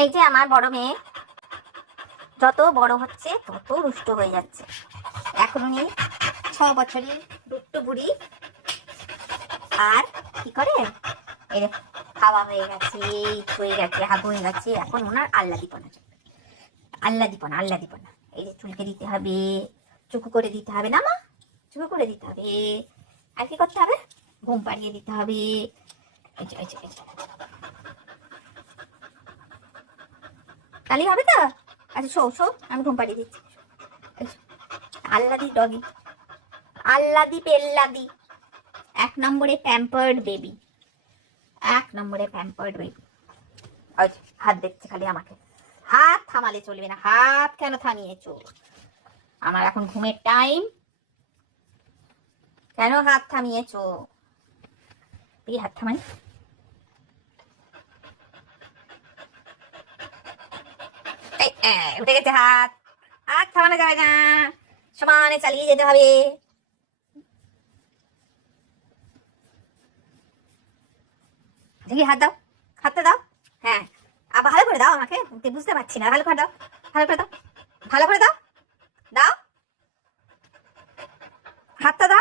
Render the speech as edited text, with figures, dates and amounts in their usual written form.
এই যে আমার বড় মেয়ে যত বড় হচ্ছে তত রুষ্ট হয়ে যাচ্ছে। এখন উনি 6 বছরের দুষ্টু বুড়ি। আর কি করে, এই খাওয়া হয়ে গেছে, হয়ে গেছে, হাগু হয়ে গেছে, এখন ওনার আহ্লাদিপনা চলবে। আহ্লাদিপনা। এই যে চুলকে দিতে হবে, চুকু করে দিতে হবে, না মা চুকু করে দিতে হবে। আর কি করতে হবে, ঘুম পাড়িয়ে দিতে হবে। তাহলেই হবে তো। আচ্ছা শো আমি ঘুম পাড়িয়ে দিচ্ছি। আল্লাদি ডগি, আল্লাদি পেল্লাদি, 1 নম্বরে প্যাম্পার্ড বেবি, 1 নম্বরে প্যাম্পার্ড বেবি। হাত দেখছে খালি আমাকে। হাত থামালে চলবে না। হাত কেন থামিয়েছো? আমার এখন ঘুমের টাইম, কেন হাত থামিয়েছো? এই হাত থামাই। উঠে গেছে হাত। হাত থামানো যাবে না, সমানে চালিয়ে যেতে হবে। দেখি হাত দাও, হাতটা দাও। হ্যাঁ ভালো করে দাও, আমাকে বুঝতে পারছি না। ভালো করে দাও, ভালো করে দাও, ভালো করে দাও, দাও হাতটা দাও।